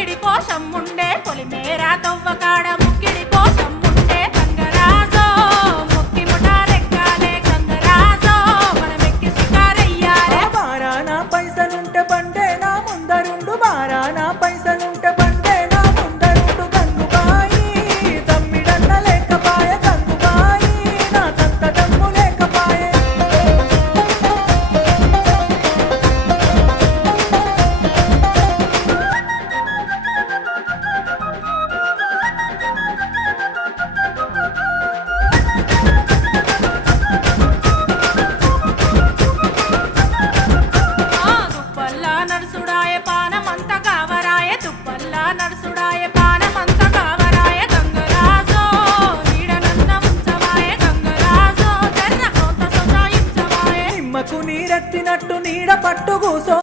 ముక్కిడి కోసం ఉండే పొలిమేరా తవ్వకాడ ముక్కిడి కోసం ఉండే గంగరాజో ముక్కి ముఠారెక్కాలే గంగరాజో మనమెక్కి షికారయ్యాలే బారానా పైసలుంటే బండే నా ముందరుండు బారానా పైసలుంటే బండే నా ముందరుండు గంగుబాయి తమ్మిడన్న లేకపాయ గంగుబాయి నా తంత దమ్ము లేకపాయే దుప్పల్లా నడుసుడాయ పానమంత కావరాయ దుప్పల్లా నడుసుడాయ పానమంత కావరాయ గంగరాజో నీడనన్న ఉంచవాయ గంగరాజో జర్ర కొంత సొంత ఇంచవాయ నిమ్మకు నీరెత్తినట్టు నీడ పట్టు కూసో